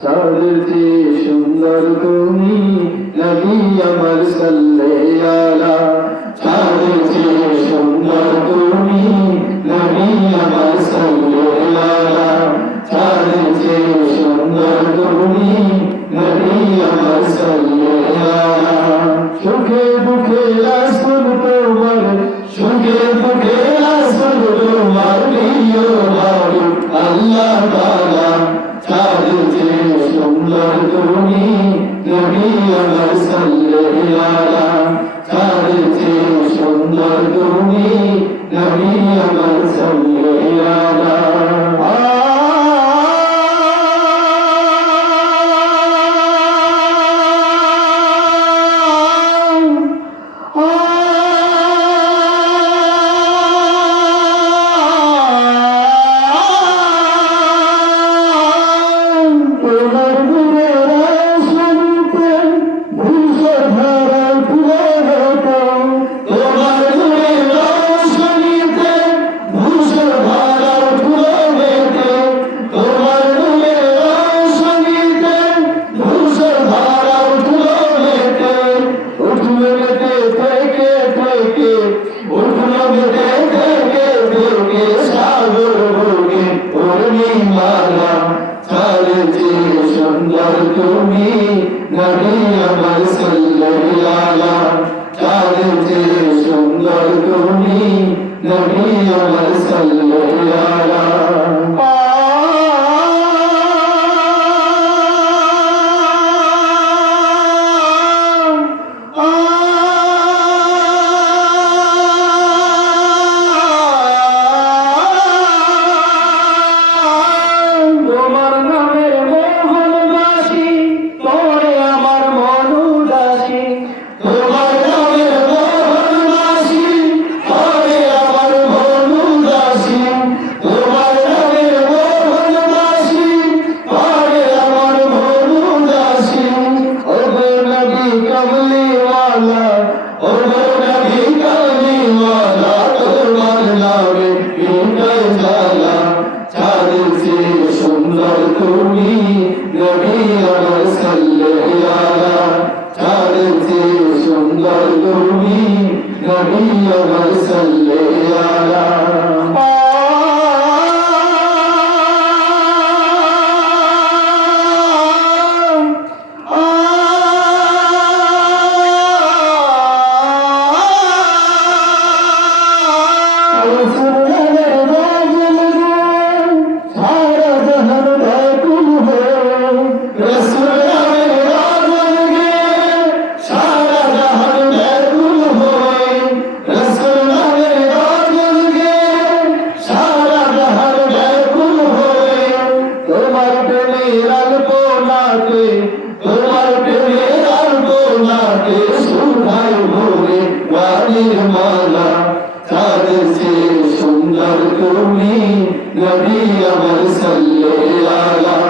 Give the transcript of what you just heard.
চাঁদের চেয়ে সুন্দর তুমি নবী আমার সাল্লাল্লাহু আলা চাঁদের চেয়ে সুন্দর তুমি নবী আমার সাল্লাল্লাহু আলা চাঁদের চেয়ে সুন্দর তুমি নবী আমার সাল্লাল্লাহু আলা সুখে দুঃখে রাসূল তোমার সুখে দুঃখে রাসূল তোমার প্রিয় নবী আল্লাহ তাআলা চাঁদের চেয়ে সুন্দর তুমি নবী আমার সাল্লাল্লাহু আলা চাঁদের চেয়ে সুন্দর তুমি নবী আমার সাল্লাল্লাহু আলা তুমি নবী আমার সাল্লাল্লাহু আলা চাঁদের চেয়ে সুন্দর তুমি নবী আমার সাল্লাল্লাহু আলা তুমি নবী আমার সাল্লাল্লাহু আলা চাঁদের চেয়ে সুন্দর তুমি নবী আমার সাল্লাল্লাহু আলা তোমার প্রেমের আলপনাতে সুধাই ভরে বাড়ির মালা চাঁদের চেয়ে সুন্দর তুমি নবী আমার সাল্লাল্লাহু আলা